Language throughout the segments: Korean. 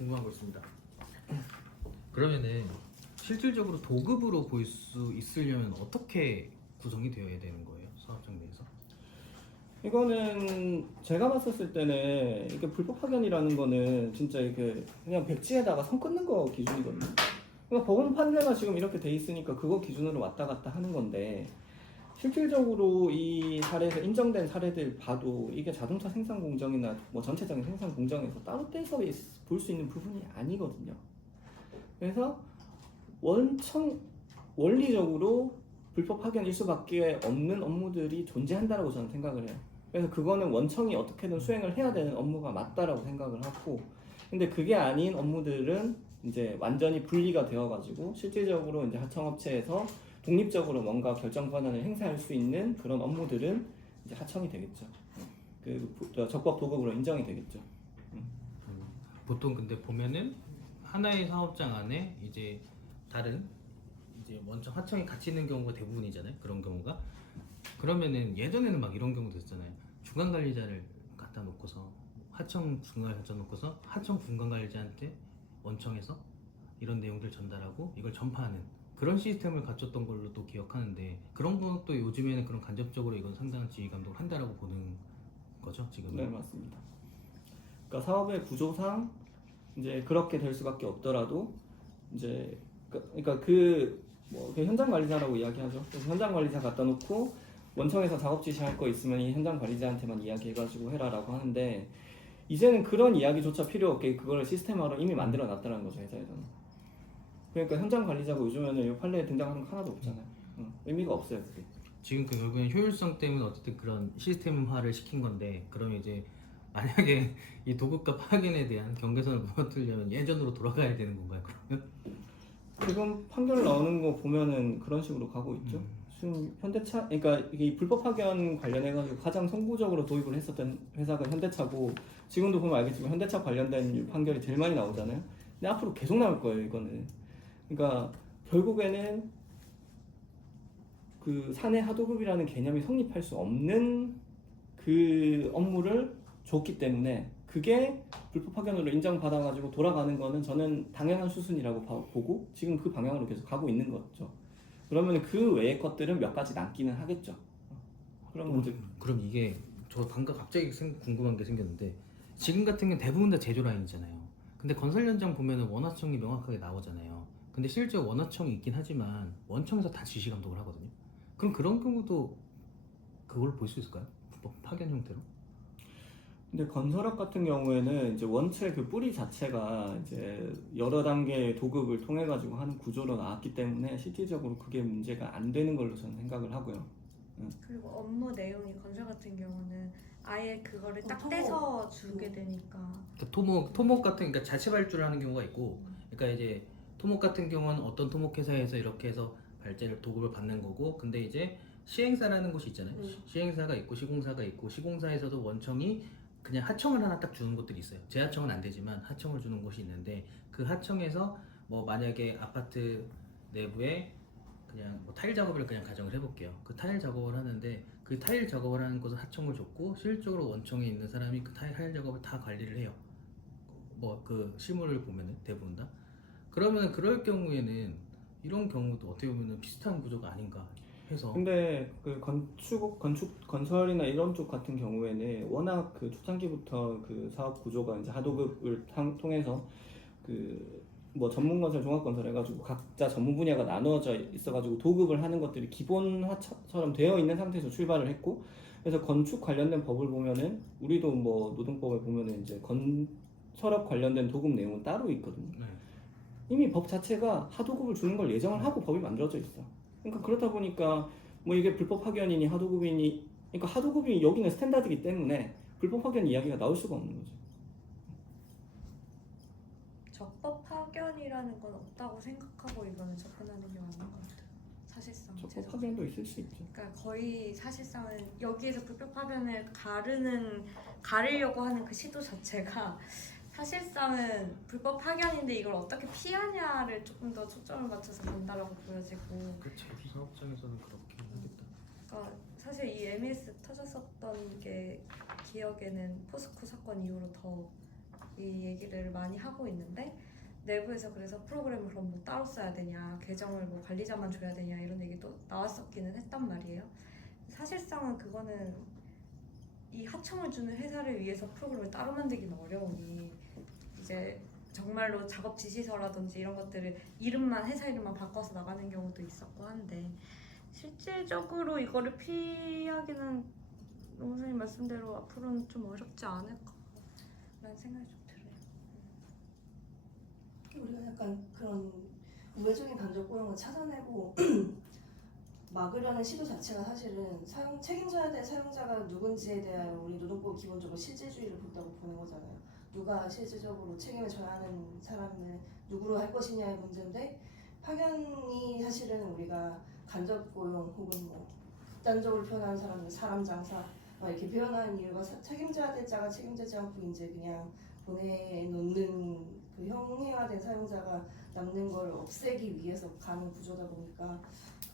궁금한 거 있습니다. 그러면은 실질적으로 도급으로 볼 수 있으려면 어떻게 구성이 되어야 되는 거예요? 사업장 내에서? 이거는 제가 봤었을 때는 이게 불법 파견이라는 거는 진짜 이게 그냥 백지에다가 선 끊는 거 기준이거든요. 그러니까 법원 판례가 지금 이렇게 돼 있으니까 그거 기준으로 왔다 갔다 하는 건데, 실질적으로 이 사례에서 인정된 사례들 봐도 이게 자동차 생산 공정이나 뭐 전체적인 생산 공정에서 따로 떼서 볼 수 있는 부분이 아니거든요. 그래서 원리적으로 불법 파견일 수밖에 없는 업무들이 존재한다라고 저는 생각을 해요. 그래서 그거는 원청이 어떻게든 수행을 해야 되는 업무가 맞다라고 생각을 하고, 근데 그게 아닌 업무들은 이제 완전히 분리가 되어가지고 실질적으로 이제 하청업체에서 독립적으로 뭔가 결정 권한을 행사할 수 있는 그런 업무들은 이제 하청이 되겠죠. 적법 도급으로 인정이 되겠죠. 보통 근데 보면은 하나의 사업장 안에 이제 다른 이제 원청 하청이 같이 있는 경우가 대부분이잖아요. 그런 경우가. 그러면은 예전에는 막 이런 경우도 있었잖아요. 중간 관리자를 갖다 놓고서 하청 중간에 갖다 놓고서 하청 중간 관리자한테 원청에서 이런 내용들 전달하고 이걸 전파하는 그런 시스템을 갖췄던 걸로 또 기억하는데, 그런 것도 요즘에는 그런 간접적으로 이건 상당한 지휘 감독을 한다라고 보는 거죠, 지금? 네, 맞습니다. 그러니까 사업의 구조상 이제 그렇게 될 수밖에 없더라도 이제 그러니까 그 현장 관리자라고 이야기하죠. 그래서 현장 관리자 갖다 놓고 원청에서 작업 지시할 거 있으면 이 현장 관리자한테만 이야기해가지고 해라라고 하는데, 이제는 그런 이야기조차 필요 없게 그걸 시스템화로 이미 만들어 놨다는 거죠, 회사에서는. 그러니까 현장 관리자고 요즘에는 이 판례에 등장하는 거 하나도 없잖아요. 의미가 없어요, 그게. 지금 그 결국엔 효율성 때문에 어쨌든 그런 시스템화를 시킨 건데, 그러면 이제 만약에 이 도급과 파견에 대한 경계선을 무너뜨리려면 예전으로 돌아가야 되는 건가요, 그러면? 지금 판결 나오는 거 보면은 그런 식으로 가고 있죠. 지금 현대차, 그러니까 이게 불법 파견 관련해가지고 가장 선구적으로 도입을 했었던 회사가 현대차고, 지금도 보면 알겠지만 현대차 관련된 판결이 제일 많이 나오잖아요. 근데 앞으로 계속 나올 거예요, 이거는. 그러니까 결국에는 그 사내 하도급이라는 개념이 성립할 수 없는 그 업무를 줬기 때문에, 그게 불법 파견으로 인정받아가지고 돌아가는 거는 저는 당연한 수순이라고 보고 지금 그 방향으로 계속 가고 있는 거죠. 그러면 그 외의 것들은 몇 가지 남기는 하겠죠. 그런 문제. 그럼 이게 저 방금 갑자기 궁금한 게 생겼는데, 지금 같은 경우는 대부분 다 제조 라인이잖아요. 근데 건설 현장 보면은 원하청이 명확하게 나오잖아요. 근데 실제 원하청이 있긴 하지만 원청에서 다 지시 감독을 하거든요. 그럼 그런 경우도 그걸 볼 수 있을까요? 파견 형태로? 근데 건설업 같은 경우에는 이제 원체 그 뿌리 자체가 이제 여러 단계의 도급을 통해 가지고 하는 구조로 나왔기 때문에 실질적으로 그게 문제가 안 되는 걸로 저는 생각을 하고요. 그리고 업무 내용이 건설 같은 경우는 아예 그거를 딱 토목. 떼서 주게 되니까. 그러니까 토목 같은, 그러니까 자체 발주를 하는 경우가 있고, 그러니까 이제 토목 같은 경우는 어떤 토목 회사에서 이렇게 해서 발제를 도급을 받는 거고, 근데 이제 시행사라는 곳이 있잖아요. 시행사가 있고 시공사가 있고, 시공사에서도 원청이 그냥 하청을 하나 딱 주는 곳들이 있어요. 재하청은 안 되지만 하청을 주는 곳이 있는데, 그 하청에서 뭐 만약에 아파트 내부에 그냥 뭐 타일 작업을 그냥 가정을 해볼게요. 그 타일 작업을 하는데, 그 타일 작업을 하는 곳은 하청을 줬고 실적으로 원청에 있는 사람이 그 타일 작업을 다 관리를 해요. 뭐 그 실물을 보면은 대부분 다. 그러면 그럴 경우에는 이런 경우도 어떻게 보면은 비슷한 구조가 아닌가 해서. 근데 그 건설이나 이런 쪽 같은 경우에는 워낙 그 초창기부터 그 사업 구조가 이제 하도급을 통해서 그 뭐 전문 건설, 종합 건설 해가지고 각자 전문 분야가 나누어져 있어가지고 도급을 하는 것들이 기본화처럼 되어 있는 상태에서 출발을 했고, 그래서 건축 관련된 법을 보면은 우리도 뭐 노동법에 보면은 이제 건설업 관련된 도급 내용은 따로 있거든요. 네. 이미 법 자체가 하도급을 주는 걸 예정을 하고 법이 만들어져 있어. 그러니까 그렇다 보니까 뭐 이게 불법 파견이니 하도급이니, 그러니까 하도급이 여기는 스탠다드이기 때문에 불법 파견 이야기가 나올 수가 없는 거죠. 적법 파견이라는 건 없다고 생각하고 이거는 접근하는 게 맞는 것 같아요. 사실상. 적법 파견도 있을 수 있죠. 그러니까 거의 사실상은 여기에서 불법 파견을 가르려고 하는 그 시도 자체가 사실상은 불법 파견인데 이걸 어떻게 피하냐를 조금 더 초점을 맞춰서 본다라고 보여지고. 그 제주 사업장에서는 그렇게 하겠다. 그러니까 사실 이 MES 터졌었던 게 기억에는 포스코 사건 이후로 더 이 얘기를 많이 하고 있는데 내부에서 그래서 프로그램을 그럼 뭐 따로 써야 되냐, 계정을 뭐 관리자만 줘야 되냐 이런 얘기도 나왔었기는 했단 말이에요. 사실상은 그거는 이 하청을 주는 회사를 위해서 프로그램을 따로 만들기는 어려우니 이제 정말로 작업 지시서라든지 이런 것들을 이름만 회사 이름만 바꿔서 나가는 경우도 있었고 한데 실질적으로 이거를 피하기는 농사님 말씀대로 앞으로는 좀 어렵지 않을까라는 생각이 좀 들어요. 우리가 약간 그런 우회적인 간접 고용을 찾아내고 막으려는 시도 자체가 사실은 책임져야 될 사용자가 누군지에 대한 우리 노동법이 기본적으로 실질주의를 본다고 보는 거잖아요. 누가 실질적으로 책임을 져야 하는 사람을 누구로 할 것이냐의 문제인데 파견이 사실은 우리가 간접 고용 혹은 뭐 극단적으로 표현하는 사람들 사람 장사 막 이렇게 표현하는 이유가 책임져야 될 자가 책임지지 않고 이제 그냥 보내놓는 그 형해화된 사용자가 남는 걸 없애기 위해서 가는 구조다 보니까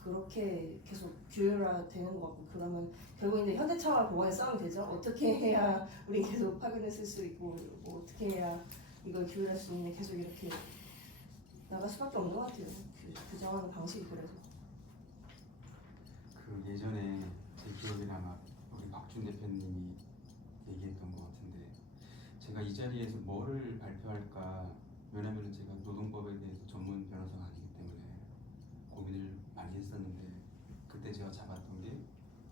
그렇게 계속 규율화되는 것 같고 그러면 결국 이제 현대차와 보안의 싸움이 되죠. 어떻게 해야 우리 계속 파견을 쓸 수 있고 뭐 어떻게 해야 이걸 규율할 수 있는 계속 이렇게 나갈 수밖에 없는 것 같아요. 규정하는 방식이 그래서. 그 예전에 제 기억에 아마 우리 박준 대표님이 얘기했던 것 같은데 제가 이 자리에서 뭐를 발표할까 왜냐면 제가 노동법에 대해서 전문 변호사가 아니기 때문에 고민을 많이 했었는데 그때 제가 잡았던 게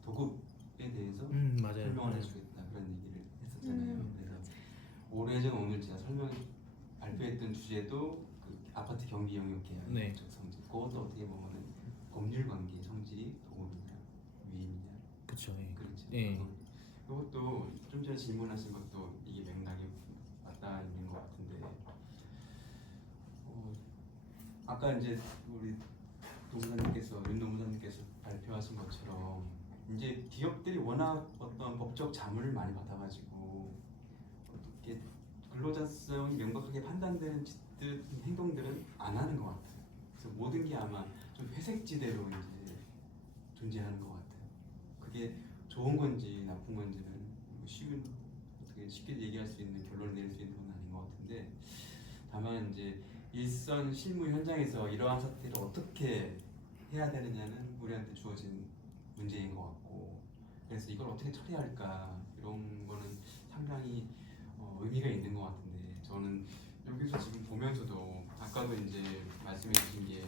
도급에 대해서 맞아요. 설명을 해주겠다 그런 얘기를 했었잖아요. 그래서 오래전 오늘 제가 발표했던 주제도 그 아파트 경비 영역 계약 네. 성질 그것도 어떻게 보면은 법률 관계 성질이 도급이냐 위임이냐 그쵸. 예. 그렇지. 예. 그것도 좀 전에 질문하신 것도 이게 맥락이 맞닿아 있는 것 같은데 아까 이제 우리 윤 노무사님께서 발표하신 것처럼 이제 기업들이 워낙 어떤 법적 자문을 많이 받아가지고 어떻게 근로자성이 명백하게 판단되는 짓들 행동들은 안 하는 것 같아요. 그래서 모든 게 아마 좀 회색지대로 이제 존재하는 것 같아요. 그게 좋은 건지 나쁜 건지는 뭐 어떻게 쉽게 얘기할 수 있는 결론을 내릴 수 있는 건 아닌 것 같은데 다만 이제 일선 실무 현장에서 이러한 사태를 어떻게 해야 되느냐는 우리한테 주어진 문제인 것 같고 그래서 이걸 어떻게 처리할까 이런 거는 상당히 의미가 있는 것 같은데 저는 여기서 지금 보면서도 아까도 이제 말씀해 주신 게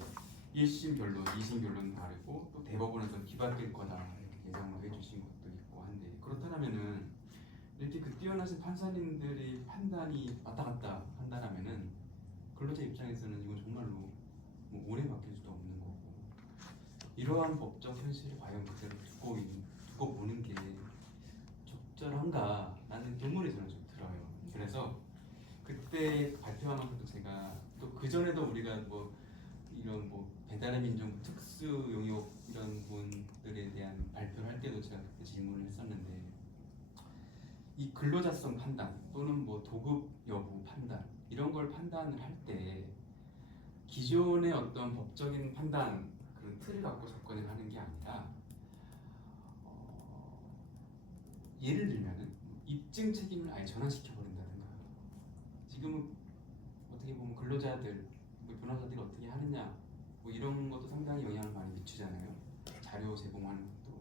1심 결론, 2심 결론 다르고 또 대법원에서 기각될 거다 이렇게 예상을 해주신 것도 있고 한데 그렇다면은 이렇게 그 뛰어나신 판사님들의 판단이 왔다 갔다 한다라면은 근로자 입장에서는 이건 정말로 뭐 오래 맡길 수도 없는 거고 이러한 법적 현실을 과연 그대로 두고 보는 게 적절한가라는 의문이 저는 좀 들어요. 그래서 그때 발표하면서도 제가 또 그 전에도 우리가 뭐 이런 뭐 배달의 민족 특수 용역 이런 분들에 대한 발표를 할 때도 제가 그때 질문을 했었는데 이 근로자성 판단 또는 뭐 도급 여부 판단 이런 걸 판단을 할 때 기존의 어떤 법적인 판단 그런 틀을 갖고 접근을 하는 게 아니라 예를 들면은 입증 책임을 아예 전환시켜 버린다든가 지금은 어떻게 보면 근로자들 뭐 변호사들이 어떻게 하느냐 뭐 이런 것도 상당히 영향을 많이 미치잖아요. 자료 제공하는 것도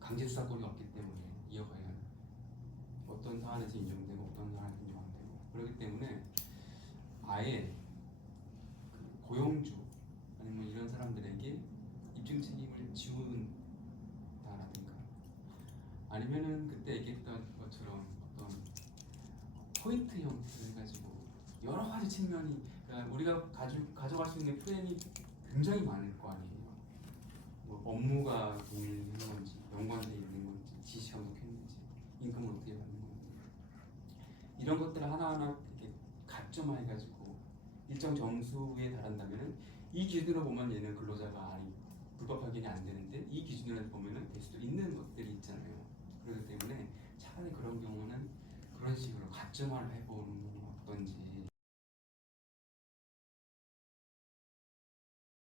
강제 수사권이 없기 때문에 이어가야 하는 어떤 사안에서 인정되고 어떤 사안에서 인정 안 되고 그렇기 때문에 아예 그 고용주 아니면 이런 사람들에게 입증 책임을 지운다라든가 아니면은 그때 얘기했던 것처럼 어떤 포인트 형태를 해가지고 여러 가지 측면이 그러니까 우리가 가져갈 수 있는 프레임이 굉장히 많을 거 아니에요. 뭐 업무가 동일한 건지 연관돼 있는 건지 지시가 목했는지 임금을 어떻게 받는 건지 이런 것들을 하나하나 이렇게 가점화해가지고 일정 점수에 달한다면은 이 기준으로 보면 얘는 근로자가 아니 불법 파견이 안 되는데 이 기준으로 보면은 될 수도 있는 것들이 있잖아요. 그렇기 때문에 차라리 그런 경우는 그런 식으로 가점화를 해보는 건 어떤지